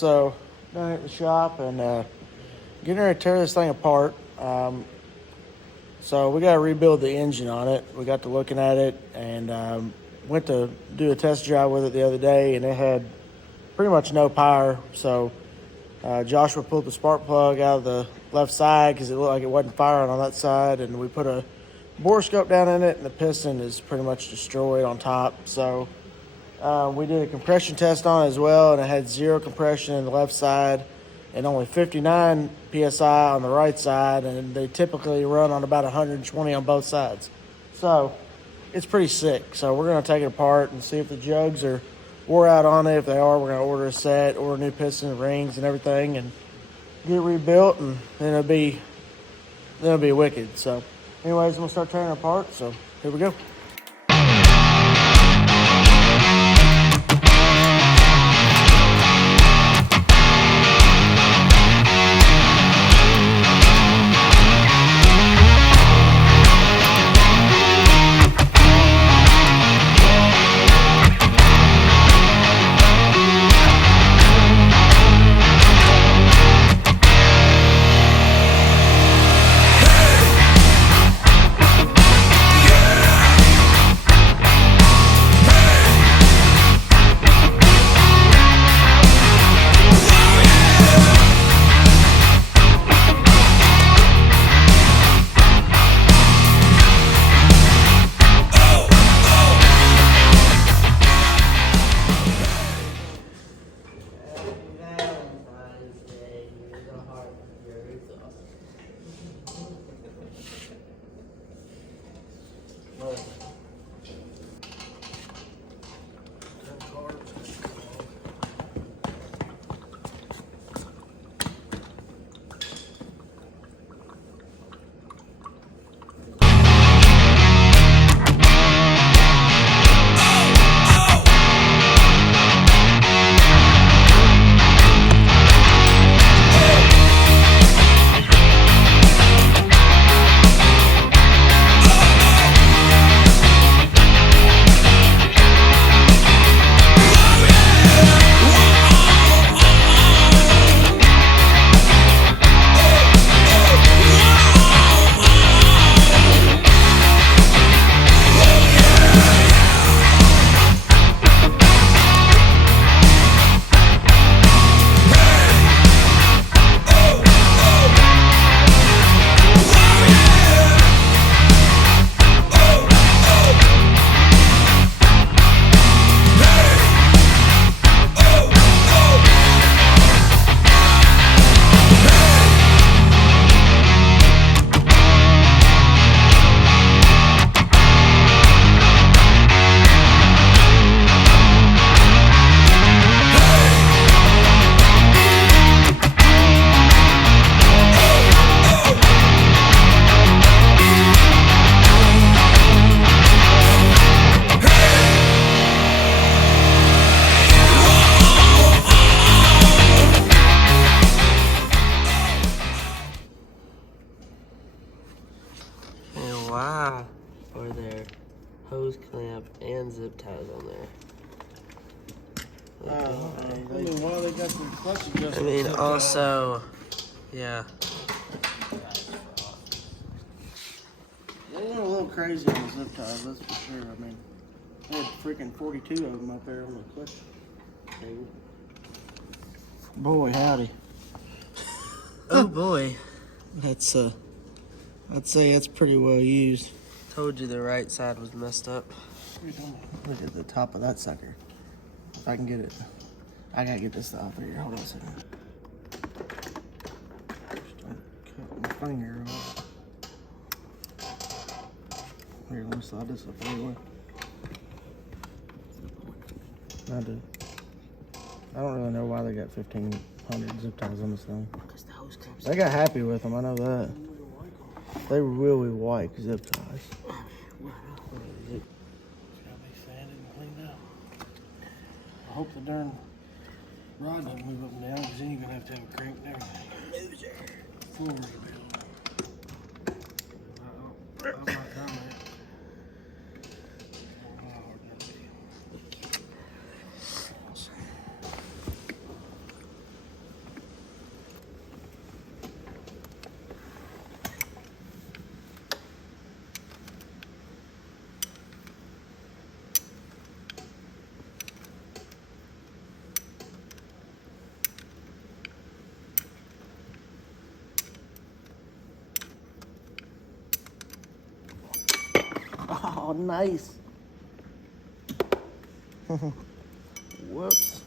so down at the shop and getting ready to tear this thing apart. So we got to rebuild the engine on it. We got to looking at it and went to do a test drive with it the other day, and it had pretty much no power. So Joshua pulled the spark plug out of the left side because it looked like it wasn't firing on that side, and we put a borescope down in it, and the piston is pretty much destroyed on top. So we did a compression test on it as well, and it had 0 compression in the left side and only 59 psi on the right side, and they typically run on about 120 on both sides. So it's pretty sick. So we're going to take it apart and see if the jugs are wore out on it. If they are, we're going to order a set, order new piston, rings, and everything, and get it rebuilt, and then it'll be wicked. So anyways, I'm going to start tearing it apart. So here we go. Wow, for their hose clamp and zip ties on there. I mean, why they got some clutch adjustments? I mean, also, yeah. They went a little crazy on the zip ties, that's for sure. I mean, they had freaking 42 of them up there on the clutch cable. Boy, howdy. Oh boy. That's I'd say that's pretty well used. Told you the right side was messed up. Look at the top of that sucker. If I can get it. I gotta get this off of here. Hold on a second. Just don't cut my finger off. Here, let me slide this up anyway. I don't really know why they got 1,500 zip ties on this thing. Because the hose clamps. They got happy with them, I know that. They were really white zip ties. Why not? It's gotta be sanded and cleaned out. I hope the darn rod doesn't move up and down, because then you're gonna have to have a crank and everything. Loser. Floor rebuild. I'm not done yet. Oh, nice. Whoops.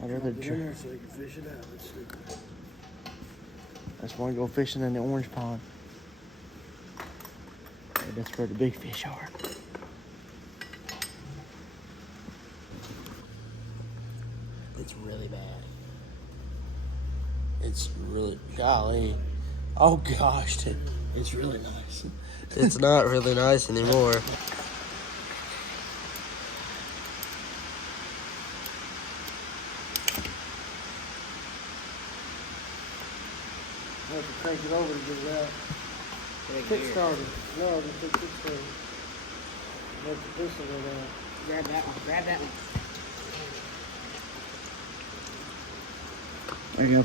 I'd rather Get in there so you can fish it out. Let's do it. I just want to go fishing in the orange pond. That's where the big fish are. It's really bad. It's really, golly. Oh gosh, it's really nice. It's not really nice anymore. I have to crank it over to get it out. Kick started. No, just a kick started. Let the piston go down. Grab that one. Grab that one. There you go.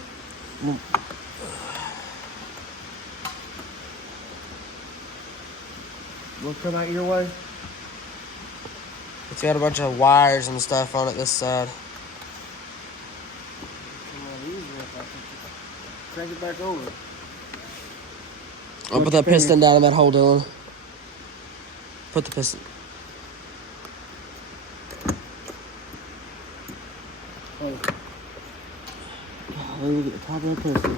Will come out your way? It's got a bunch of wires and stuff on it this side. Come on, easier if I crank it back over. I'll put that piston down in that hole, Dylan. Put the piston. Oh. Golly, look at the top of the piston.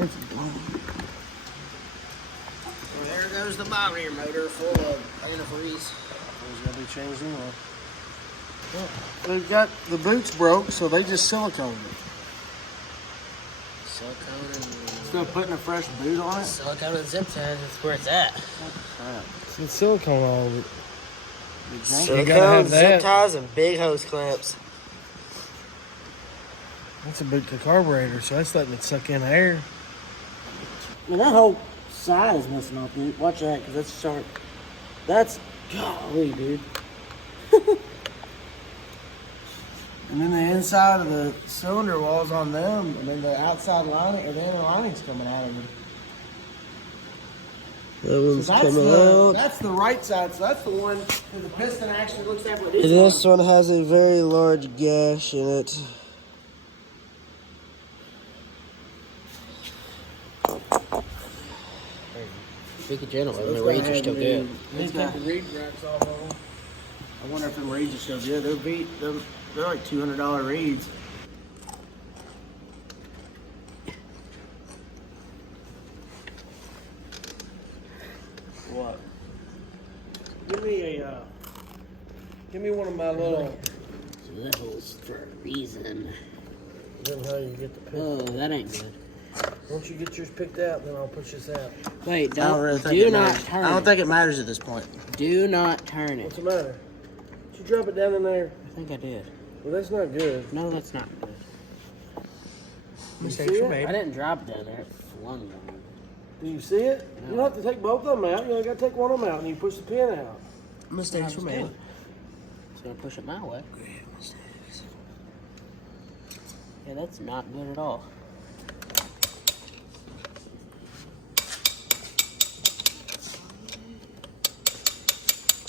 It's blown. Well, there goes the bobber motor full of antifreeze. It's gonna be changed anyway. Well, they've got the boots broke, so they just siliconed it. Silicone Instead of putting a fresh boot on it. silicone and zip ties. That's where it's at. It's silicone all over it. Silicone, gotta have zip that. ties, and big hose clamps. That's a boot to carburetor, so that's letting it suck in air. I mean, that whole side is missing off, dude. Watch that, because that's sharp. That's, golly, dude. And then the inside of the cylinder walls on them, and then the outside lining, or the inner lining's coming out of them. That one's So coming out. that's the right side, so that's the one where the piston actually looks at what it is. This one has a very large gash in it. Speak of general, the reeds are still good. He's got the reed racks off of them. I wonder if them reeds are still good. They're like $200 reeds. What? Give me one of my little. So that hole's for a reason. Then how you get the pin? Oh, that ain't good. Once you get yours picked out, then I'll push this out. Wait, I don't really think do it not matters. turn I don't it. think it matters at this point. Do not turn it. What's the matter? Did you drop it down in there? I think I did. Well, that's not good. No, that's not good. Mistakes were I made. didn't drop it down there. It flung down. Do you see it? You don't have to take both of them out. You only got to take one of them out, and you push the pin out. Mistakes were made. It's gonna push it my way. Yeah, that's not good at all.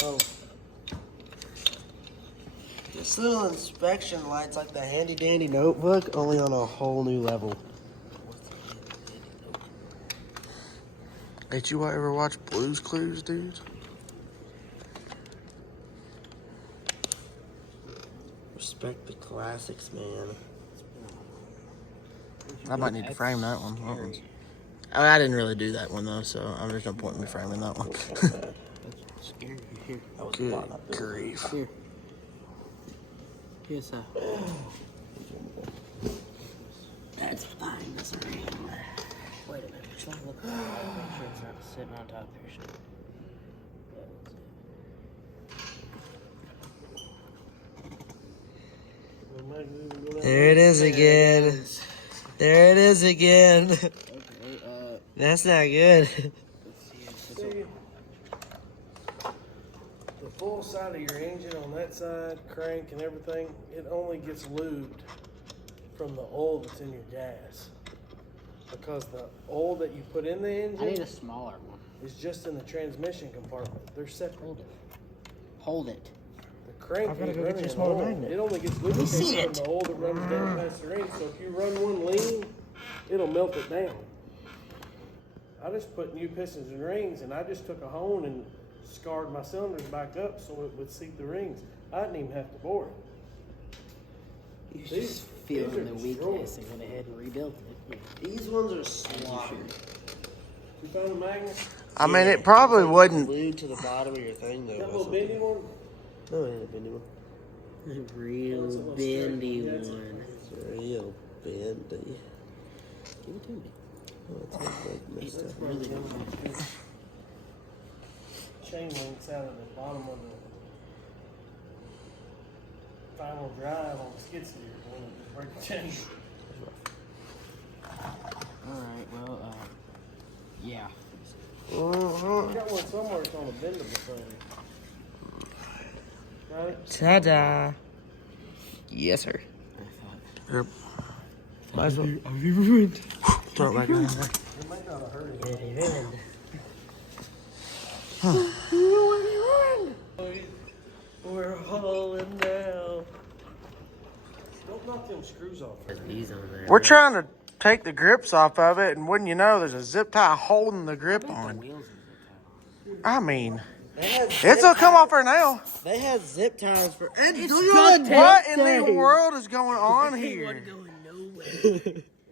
Oh. This little inspection light's like the handy dandy notebook, only on a whole new level. Did you ever watch Blue's Clues, dude? Respect the classics, man. I might need to frame that one. I mean, I didn't really do that one though, so there's no point in me framing that one. Scary. Here. Good grief. Here. Here's a. That's fine. That's alright. Wait a minute. Should I look? Make sure it's not sitting on top here. There it is again. There it is again. Okay. That's not good. Let's see if this will. The full side of your engine on that side, crank and everything, it only gets lubed from the oil that's in your gas. Because the oil that you put in the I need engine a smaller one. is just in the transmission compartment. They're separate. Hold it. Hold it. The crank I've gotta ain't go get running you a in smaller oil. magnet. It only gets see lubricated it. from the oil that runs down past the ring. So if you run one lean, it'll melt it down. I just put new pistons and rings, and I just took a hone and scarred my cylinders back up so it would seat the rings. I didn't even have to bore it. You These- just feeling these are the weakness and went ahead and rebuilt it. These ones are sloppy. You found a magnet? I mean, it probably wouldn't. Glued to the bottom of your thing, though. That or little something. bendy one? No, it ain't a bendy one. A real That's a little bendy straight one. one. It's real bendy. Give it to me. Oh, it's like messed up. Really good. Chain links out of the bottom of the final drive on the skid steer when it just break the chain. Alright, well, yeah. I got one somewhere that's on a bendable thing. Right? Ta-da! Yes, sir. I thought. Yep. Might as well. Have you ruined? Throw it back in there. It might not have hurt it. We're hauling now. Don't knock them screws off. There's these on there. We're trying to take the grips off of it, and wouldn't you know, there's a zip tie holding the grip on. Wheels I mean, They had it'll come off her now. They had zip ties for. What in the world is going on here?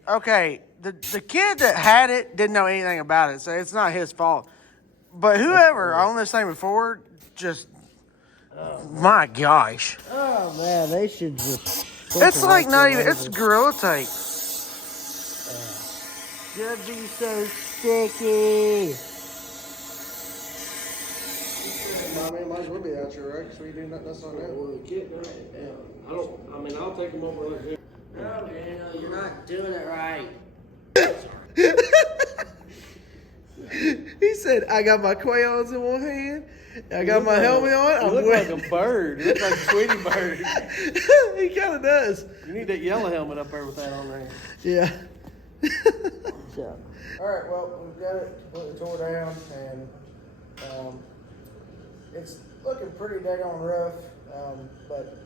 Okay, the kid that had it didn't know anything about it, so it's not his fault. But whoever owned this thing before, just, my gosh. Oh man, they should just. It's like not even, it's Gorilla Tape. Should be so sticky. I mean, might as well be out your right, so you do nothing else on that. I'll take them over like this. No, Daniel, you're not doing it right. He said, "I got my crayons in one hand. I got my helmet on. You I'm look wearing." like a bird. You look like a Tweety bird. He kind of does. You need that yellow helmet up there with that on there. Yeah. All right, well, we've got it completely tore down, and it's looking pretty daggone rough, but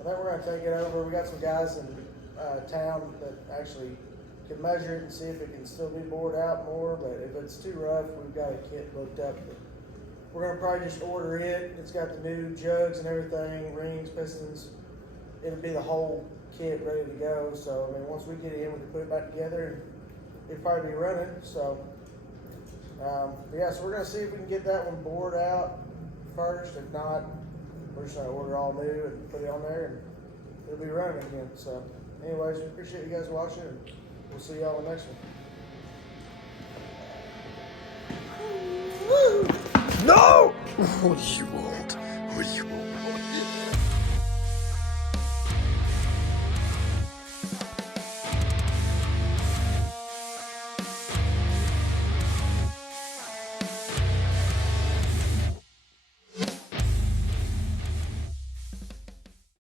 I think we're going to take it over. We got some guys in town that actually can measure it and see if it can still be bored out more, but if it's too rough, we've got a kit looked up. But we're going to probably just order it. It's got the new jugs and everything, rings, pistons. It'll be the whole kit ready to go. So, I mean, once we get it in, we can put it back together and it'll probably be running. So, yeah, so we're going to see if we can get that one bored out first. If not, we're just going to order all new and put it on there and it'll be running again. So, anyways, we appreciate you guys watching and we'll see y'all in the next one. No! Oh, you won't. Oh, you won't.